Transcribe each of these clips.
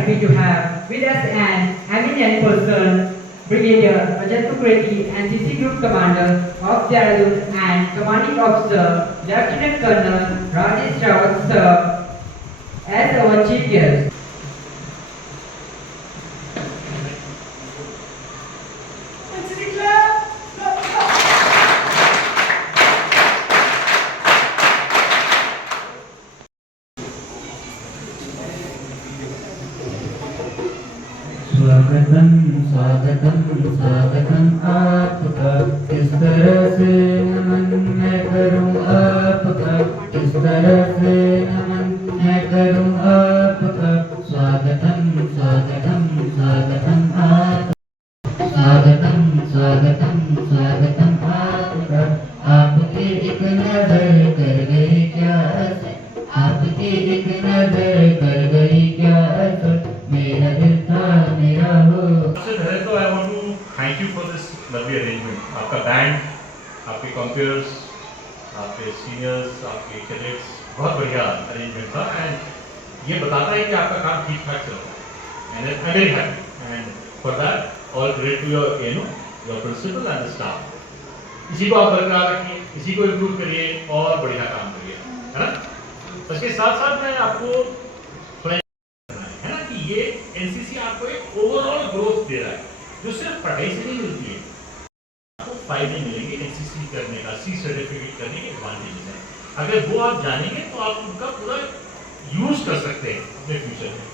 happy to have with us an eminent person, Brigadier Rajat Kukreti, NCC Group Commander of Dehradun and Commanding Officer, Lieutenant Colonel Rajesh Rawat sir, as our chief guest. स्वागतम स्वागतम स्वागतम आपका, किस तरह से नमन मैं करूं आपका, किस तरह से नमन मैं करूं आपका। स्वागतम स्वागतम स्वागतम आपका, स्वागतम स्वागतम स्वागतम आपका। आपकी एक नजर कर गई क्या असर, आपकी एक नजर कर गई क्या असर, मेरा दिल था मेरा हो। तो I want to thank you for this lovely arrangement. आपका बैंड, आपके कॉम्पियर्स, आपके सीनियर्स, आपके कैडेट्स, बहुत बढ़िया अरेंजमेंट था एंड ये बताता है कि आपका काम ठीक ठाक चल रहा है and I very happy and for that all credit to your your principal and staff. इसी को आप बरकरार रखिए, इसी को इम्प्रूव करिए और बढ़िया काम करिए, है ना। उसके साथ साथ मैं आपको ये एनसीसी आपको एक ओवरऑल ग्रोथ दे रहा है जो सिर्फ पढ़ाई से नहीं मिलती है, आपको फायदे मिलेंगे एनसीसी करने का, सी सर्टिफिकेट करने के एडवांटेजेस हैं। अगर वो आप जानेंगे तो आप उनका पूरा यूज कर सकते हैं अपने फ्यूचर में।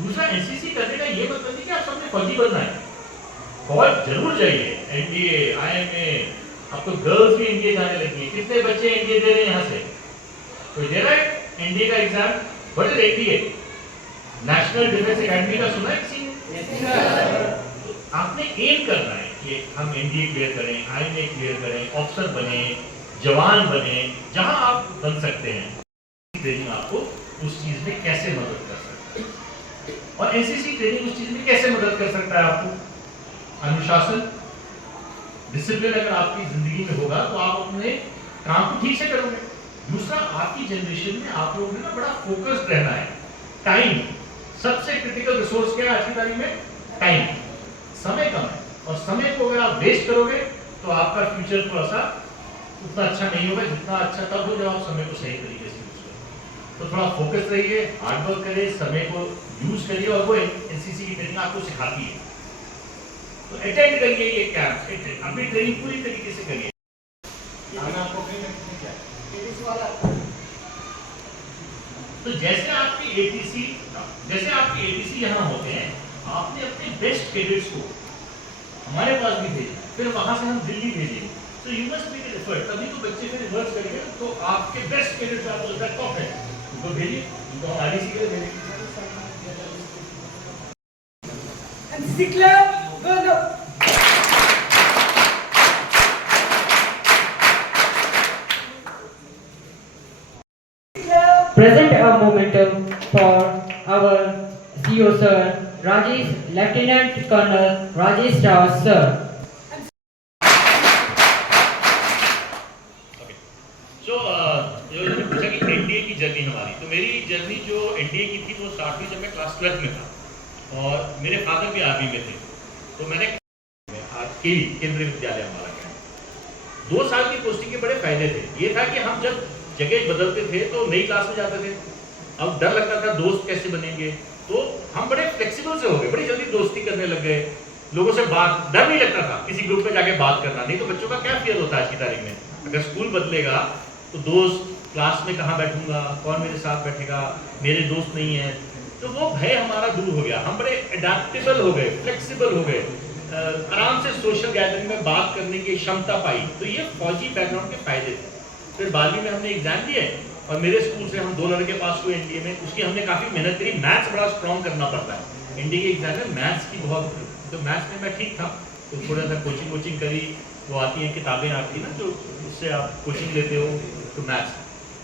दूसरा, एनसीसी करने का ये मतलब नहीं कि आप सबने फौजी बनना है, फौज जरूर जाइए, एनडीए, आईएमए, अब तो गर्ल्स भी एनडीए जाने लगी है। कितने बच्चे एनडीए दे रहे हैं यहाँ से? कोई दे रहा है एनडीए का exam? What is NDA? National defence academy का सुना है किसी ने? आपने एम करना है कि हम एनडीए क्लियर करें, आईएमए क्लियर करें, ऑफिसर बने, जवान बने, जहां आप बन सकते हैं। ट्रेनिंग आपको उस चीज में कैसे मदद कर सकता है और एनसीसी ट्रेनिंग उस चीज में कैसे मदद कर सकता है आपको? अनुशासन, डिसिप्लिन अगर आपकी जिंदगी में होगा तो आप अपने काम को ठीक से करोगे। दूसरा, आपकी जनरेशन में आप लोगों ने ना बड़ा फोकस्ड रहना है। टाइम सबसे क्रिटिकल रिसोर्स क्या है आज की तारीख में? टाइम। समय कम है और समय को अगर आप वेस्ट करोगे तो आपका फ्यूचर थोड़ा सा उतना अच्छा नहीं होगा जितना अच्छा तब हो जब आप समय को सही तरीके से यूज करें। तो थोड़ा फोकस रहिए, हार्ड वर्क करिए, समय को यूज करिए और वो एनसीसी की ट्रेनिंग आपको सिखाती है। तो अटेंड करिए ये कैंप, अपनी ट्रेनिंग पूरी तरीके से करिए। तो जैसे आपके एटीसी यहाँ होते हैं, आपने अपने बेस्ट कैडेट्स को हमारे पास भी भेजना, फिर वहां से हम दिल्ली भेजेंगे। तो you must make an effort, तभी तो बच्चे फिर रिवर्स करेंगे। तो आपके बेस्ट कैडेट्स आपको लगता है टॉप है, उनको भेजिए, उनको हम आरडीसी के भेजेंगे। Present a momentum for our CEO sir, Rajesh, Lieutenant Colonel Rajesh Rawat sir. So, जो पूछा कि एनडीए की जर्नी हमारी, तो मेरी जर्नी जो एनडीए की थी वो स्टार्ट हुई जब मैं क्लास 12 में था और मेरे फादर भी आर्मी में थे। तो मैंने केंद्रीय विद्यालय हमारा क्या 2 साल की पोस्टिंग के बड़े फायदे थे। ये था कि हम जब जगह बदलते थे तो नई क्लास में जाते थे, अब डर लगता था दोस्त कैसे बनेंगे, तो हम बड़े फ्लेक्सिबल से हो गए, बड़ी जल्दी दोस्ती करने लग गए। लोगों से बात, डर नहीं लगता था किसी ग्रुप में जाके बात करना। नहीं तो बच्चों का क्या फियर होता है आज की तारीख में, अगर स्कूल बदलेगा तो दोस्त, क्लास में कहाँ बैठूंगा, कौन मेरे साथ बैठेगा, मेरे दोस्त नहीं है, तो वो भय हमारा दूर हो गया। हम बड़े अडेप्टेबल हो गए, फ्लेक्सिबल हो गए, आराम से सोशल गैदरिंग में बात करने की क्षमता पाई। तो ये फौजी बैकग्राउंड के फायदे थे। फिर 12वीं में हमने एग्जाम दिए और मेरे स्कूल से हम 2 लड़के पास हुए एनडीए में। उसकी हमने काफ़ी मेहनत करी, मैथ्स बड़ा स्ट्रॉन्ग करना पड़ता है एनडीए के एग्जाम में, मैथ्स की बहुत, तो मैथ्स में मैं ठीक था, तो थोड़ा सा कोचिंग करी। वो आती हैं किताबें आती हैं ना, जो उससे आप कोचिंग लेते हो, तो maths.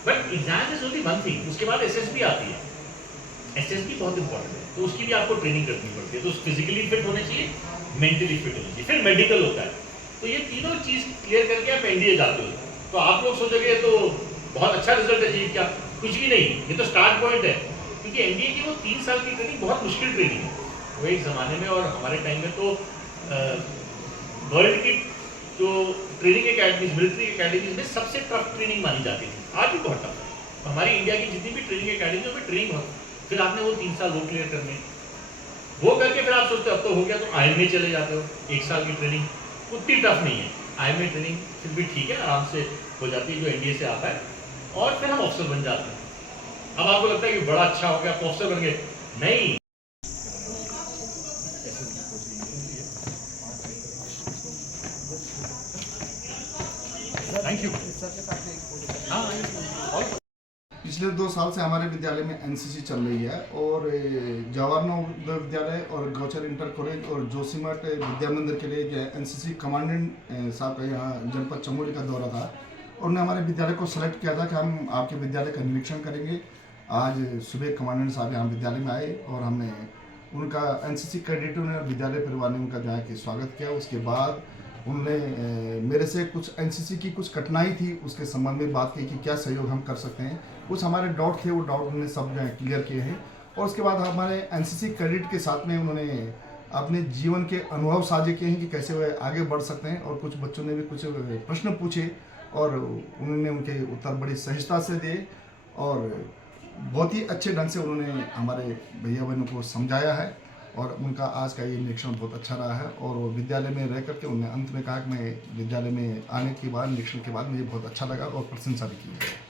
But exam is only one thing. उसके बाद एसएसबी आती है, एसएसबी बहुत इंपॉर्टेंट है, तो उसकी भी आपको ट्रेनिंग करनी पड़ती है। तो फिजिकली फिट होने चाहिए, मेंटली फिट होनी चाहिए, फिर मेडिकल होता है। तो ये तीनों चीज़ क्लियर करके आप एनडीए जाते हो। तो आप लोग सोचोगे तो बहुत अच्छा रिजल्ट अचीव किया, कुछ भी नहीं, ये तो स्टार्ट पॉइंट है। क्योंकि एनडीए की वो 3 साल की ट्रेनिंग बहुत मुश्किल ट्रेनिंग है। वो एक ज़माने में और हमारे टाइम में तो वर्ल्ड की जो ट्रेनिंग एकेडमीज, मिलिट्री एकेडमीज में सबसे टफ ट्रेनिंग मानी जाती थी। आज भी बहुत टफ है। हमारी इंडिया की जितनी भी ट्रेनिंग एकेडमी में ट्रेनिंग बहुत, फिर आपने वो 3 साल वो क्लियर करने, वो करके फिर आप सोचते हो अब तो हो गया, तो आईएमए चले जाते हो। 1 साल की ट्रेनिंग उतनी टफ नहीं है। आईएमए ट्रेनिंग फिर भी ठीक है, आराम से हो जाती है जो एनडीए से आता है, और फिर हम ऑफिसर बन जाते हैं। अब आपको लगता है कि बड़ा अच्छा हो गया, आप ऑफिसर बन गए, नहीं। Thank you. पिछले 2 साल से हमारे विद्यालय में एनसीसी चल रही है और जवाहर नवोदय विद्यालय और गौचर इंटर कॉलेज और जोशीमठ विद्या मंदिर के लिए जो है एनसीसी कमांडेंट साहब का यहाँ जनपद चमोली का दौरा था। उन्होंने हमारे विद्यालय को सेलेक्ट किया था कि हम आपके विद्यालय का निरीक्षण करेंगे। आज सुबह कमांडेंट साहब यहाँ विद्यालय में आए और हमने उनका एनसीसी कैडेटों ने, विद्यालय परिवार ने उनका जो है कि स्वागत किया। उसके बाद उन्होंने मेरे से कुछ एनसीसी की कुछ कठिनाई थी उसके संबंध में बात की कि क्या सहयोग हम कर सकते हैं। कुछ हमारे डाउट थे, वो डाउट उन्होंने सब जो है क्लियर किए हैं। और उसके बाद हमारे एनसीसी कैडेट के साथ में उन्होंने अपने जीवन के अनुभव साझे किए हैं कि कैसे वे आगे बढ़ सकते हैं। और कुछ बच्चों ने भी कुछ प्रश्न पूछे और उन्होंने उनके उत्तर बड़ी सहजता से दिए और बहुत ही अच्छे ढंग से उन्होंने हमारे भैया बहनों को समझाया है। और उनका आज का ये निरीक्षण बहुत अच्छा रहा है और वो विद्यालय में रह करके उन्होंने अंत में कहा कि मैं विद्यालय में आने के बाद, निरीक्षण के बाद मुझे बहुत अच्छा लगा और प्रशंसा भी की है।